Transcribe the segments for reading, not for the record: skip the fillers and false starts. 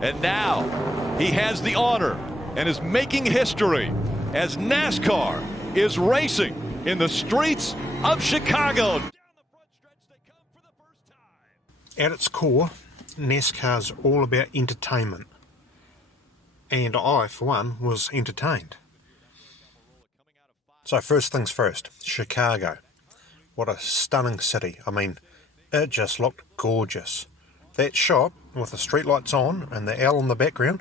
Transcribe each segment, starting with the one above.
And now he has the honor and is making history as NASCAR is racing in the streets of Chicago. At its core, NASCAR's all about entertainment. And I, for one, was entertained. So first things first, Chicago. What a stunning city. I mean, it just looked gorgeous. That shot, with the streetlights on and the owl in the background,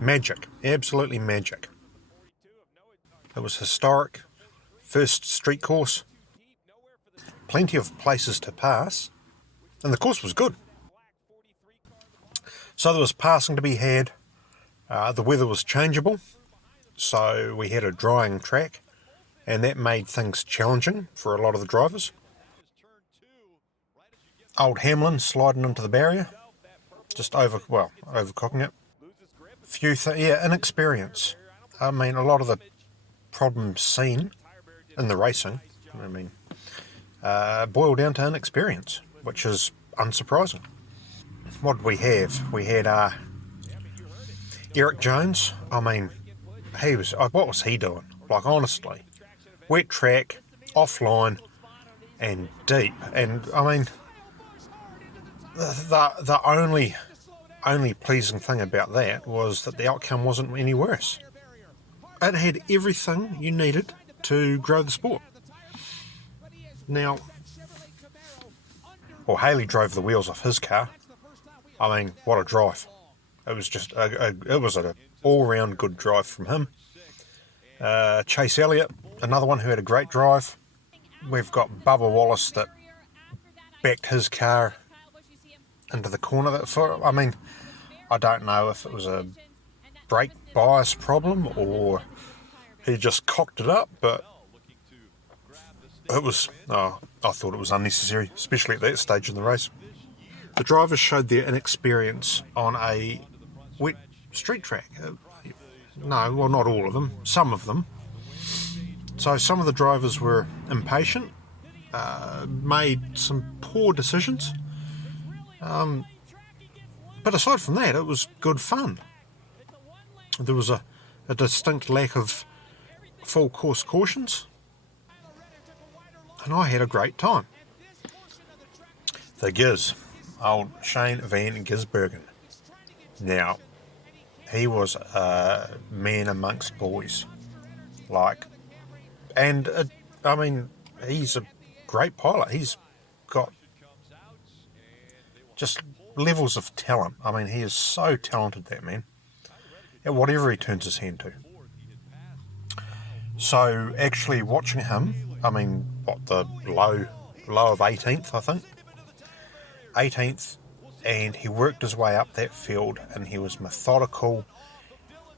magic, absolutely magic. It was historic, first street course, plenty of places to pass, and the course was good. So there was passing to be had, the weather was changeable, so we had a drying track, and that made things challenging for a lot of the drivers. Old Hamlin sliding into the barrier, just overcocking it. Inexperience. I mean, a lot of the problems seen in the racing, boil down to inexperience, which is unsurprising. What did we have? We had Eric Jones. I mean, what was he doing? Like, honestly, wet track, offline, and deep. And I mean, the only pleasing thing about that was that the outcome wasn't any worse. It had everything you needed to grow the sport. Now, Haley drove the wheels off his car. I mean, what a drive. It was just it was an all-round good drive from him. Chase Elliott, another one who had a great drive. We've got Bubba Wallace that backed his car into the corner. I don't know if it was a brake bias problem or he just cocked it up, but I thought it was unnecessary, especially at that stage in the race. The drivers showed their inexperience on a wet street track. No, well, not all of them, some of them. So some of the drivers were impatient, made some poor decisions. But aside from that, it was good fun. There was a distinct lack of full course cautions, and I had a great time. The Giz, old Shane Van Gisbergen. Now, he was a man amongst boys. He's a great pilot. He's got just levels of talent. I mean, he is so talented, that man, at whatever he turns his hand to. So actually watching him, the low of 18th, I think. 18th, and he worked his way up that field, and he was methodical,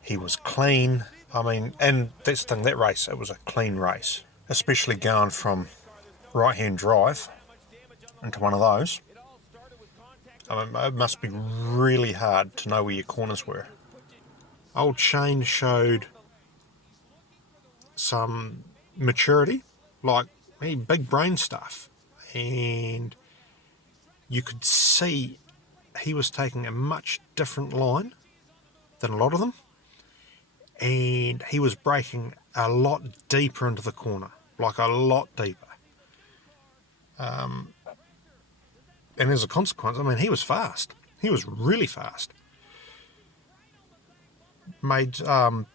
he was clean. And that's the thing, that race, it was a clean race, especially going from right-hand drive into one of those. It must be really hard to know where your corners were. Old Shane showed some maturity, big brain stuff, and you could see he was taking a much different line than a lot of them, and he was braking a lot deeper into the corner, a lot deeper. And as a consequence, he was fast. He was really fast. He made some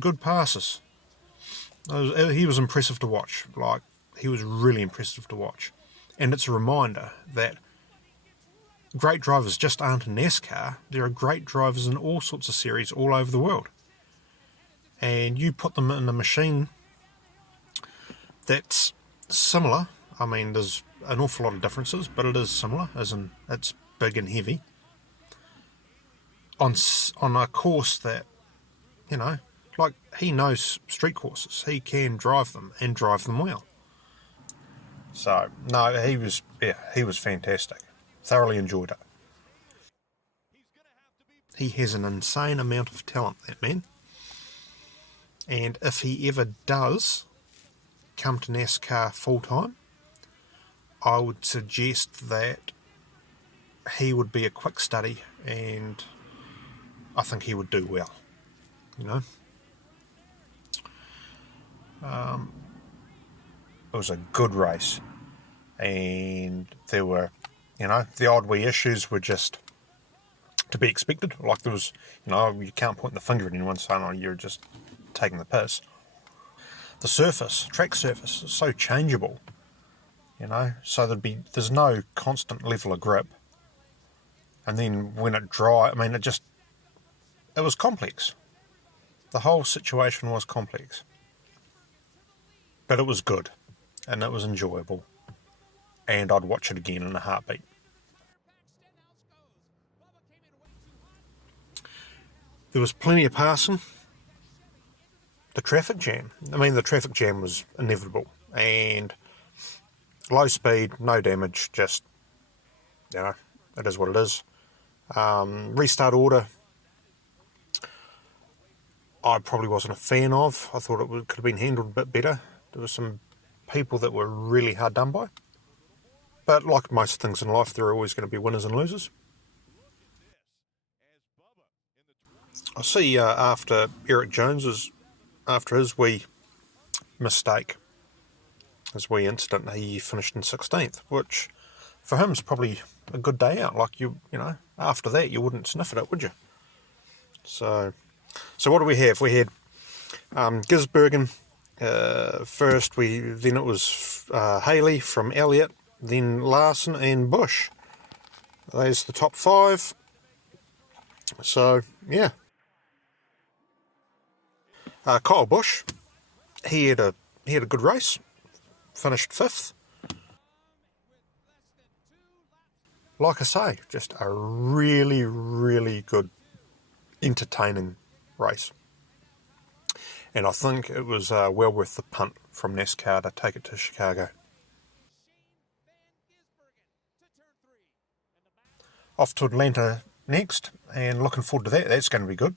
good passes. He was impressive to watch. He was really impressive to watch. And it's a reminder that great drivers just aren't in NASCAR. There are great drivers in all sorts of series all over the world. And you put them in a machine that's similar. There's an awful lot of differences, but it is similar, as in it's big and heavy. On a course that, he knows street courses. He can drive them and drive them well. So, no, he was fantastic. Thoroughly enjoyed it. He has an insane amount of talent, that man. And if he ever does come to NASCAR full-time, I would suggest that he would be a quick study, and I think he would do well, you know. It was a good race, and there were, you know, the odd wee issues were just to be expected. Like there was, you know, you can't point the finger at anyone saying, oh, you're just taking the piss. The surface, track surface, is so changeable, you know, so there's no constant level of grip. And then when it dry, I mean, it was complex. The whole situation was complex. But it was good, and it was enjoyable, and I'd watch it again in a heartbeat. There was plenty of passing. The traffic jam. I mean, the traffic jam was inevitable, and low speed, no damage, just, you know, it is what it is. Restart order, I probably wasn't a fan of. I thought it could have been handled a bit better. There were some people that were really hard done by. But like most things in life, there are always going to be winners and losers. I see after Eric Jones's, after his wee mistake, his wee incident, he finished in 16th, which for him is probably a good day out. Like you know, after that you wouldn't sniff at it, would you? So what do we have? We had Gisbergen first. Then it was Haley from Elliott, then Larson and Bush. There's the top 5. So yeah, Kyle Busch, he had a good race, finished 5th. Like I say, just a really, really good, entertaining race. And I think it was well worth the punt from NASCAR to take it to Chicago. Off to Atlanta next, and looking forward to that. That's going to be good.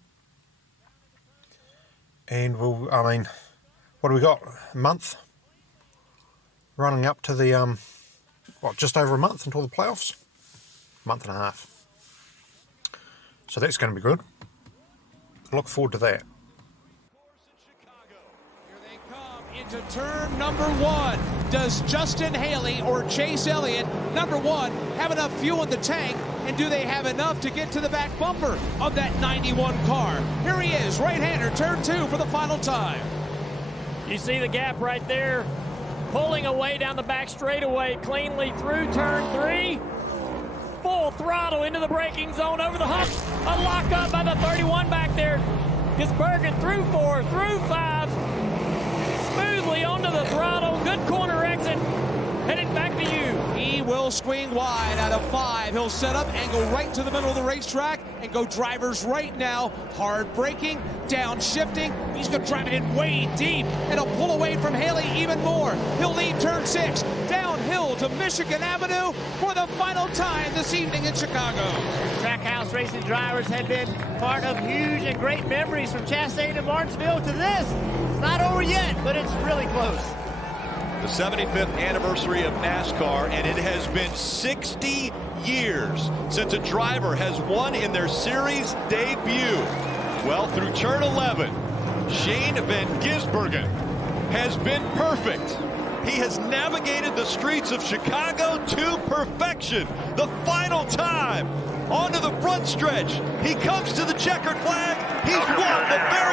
And what do we got? A month? Running up to the, just over a month until the playoffs? Month and a half. So that's going to be good. Look forward to that. Here they come into turn number 1. Does Justin Haley or Chase Elliott, number 1, have enough fuel in the tank? And do they have enough to get to the back bumper of that 91 car? Here he is, right-hander, turn 2 for the final time. You see the gap right there, pulling away down the back straightaway, cleanly through turn 3. Full throttle into the braking zone, over the hump. A lock up by the 31 back there. Gisbergen through 4, through 5. Smoothly onto the throttle. Good corner exit. Headed back to you. He will swing wide out of 5. He'll set up and go right to the middle of the racetrack and go driver's right now. Hard braking, downshifting. He's going to drive it in way deep, and he'll pull away from Haley even more. He'll lead turn 6 downhill to Michigan Avenue for the final time this evening in Chicago. Trackhouse racing drivers have been part of huge and great memories from Chastain to Martinsville to this. It's not over yet, but it's really close. The 75th anniversary of NASCAR, and it has been 60 years since a driver has won in their series debut. Well, through turn 11, Shane Van Gisbergen has been perfect. He has navigated the streets of Chicago to perfection. The final time, onto the front stretch. He comes to the checkered flag. He's won the very